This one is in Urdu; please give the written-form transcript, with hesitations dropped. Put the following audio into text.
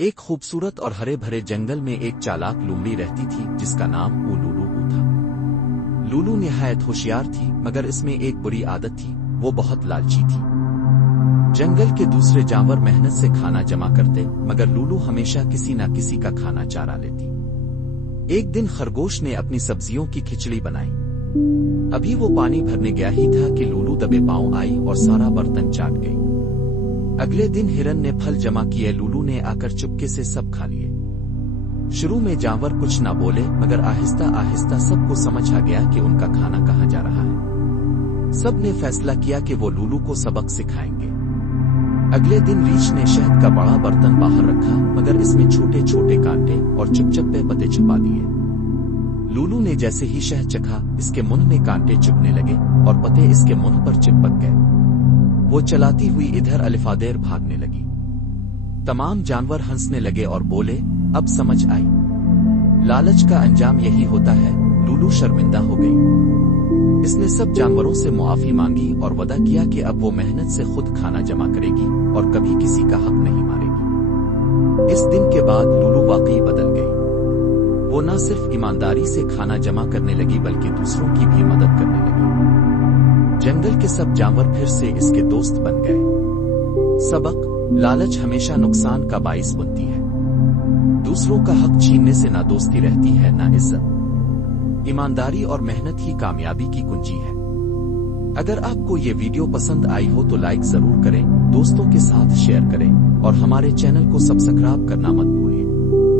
ایک خوبصورت اور ہرے بھرے جنگل میں ایک چالاک لومڑی رہتی تھی جس کا نام لولو تھا۔ لولو نہایت ہوشیار تھی، مگر اس میں ایک بری عادت تھی، وہ بہت لالچی تھی۔ جنگل کے دوسرے جانور محنت سے کھانا جمع کرتے، مگر لولو ہمیشہ کسی نہ کسی کا کھانا چرا لیتی۔ ایک دن خرگوش نے اپنی سبزیوں کی کھچڑی بنائی۔ ابھی وہ پانی بھرنے گیا ہی تھا کہ لولو دبے پاؤں آئی اور سارا برتن چاٹ گئی۔ اگلے دن ہرن نے پھل جمع کیے، لولو نے آ کر چپکے سے سب کھا لیے۔ شروع میں جانور کچھ نہ بولے، مگر آہستہ آہستہ سب کو سمجھ آ گیا کہ ان کا کھانا کہاں جا رہا ہے۔ سب نے فیصلہ کیا کہ وہ لولو کو سبق سکھائیں گے۔ اگلے دن ریچھ نے شہد کا بڑا برتن باہر رکھا، مگر اس میں چھوٹے چھوٹے کانٹے اور چپچپے پتے چھپا دیے۔ لولو نے جیسے ہی شہد چکھا، اس کے منہ میں کانٹے چبھنے لگے اور پتے اس کے منہ پر چپک گئے۔ وہ چلاتی ہوئی ادھر الفادیر بھاگنے لگی۔ تمام جانور ہنسنے لگے اور بولے، اب سمجھ آئی، لالچ کا انجام یہی ہوتا ہے۔ لولو شرمندہ ہو گئی۔ اس نے سب جانوروں سے معافی مانگی اور وعدہ کیا کہ اب وہ محنت سے خود کھانا جمع کرے گی اور کبھی کسی کا حق نہیں مارے گی۔ اس دن کے بعد لولو واقعی بدل گئی۔ وہ نہ صرف ایمانداری سے کھانا جمع کرنے لگی بلکہ دوسروں کی بھی مدد کرنے لگی۔ جنگل کے سب جانور پھر سے اس کے دوست بن گئے۔ سبق: لالچ ہمیشہ نقصان کا باعث بنتی ہے۔ دوسروں کا حق چھیننے سے نہ دوستی رہتی ہے نہ عزت۔ ایمانداری اور محنت ہی کامیابی کی کنجی ہے۔ اگر آپ کو یہ ویڈیو پسند آئی ہو تو لائک ضرور کریں، دوستوں کے ساتھ شیئر کریں اور ہمارے چینل کو سبسکرائب کرنا مت بھولیں۔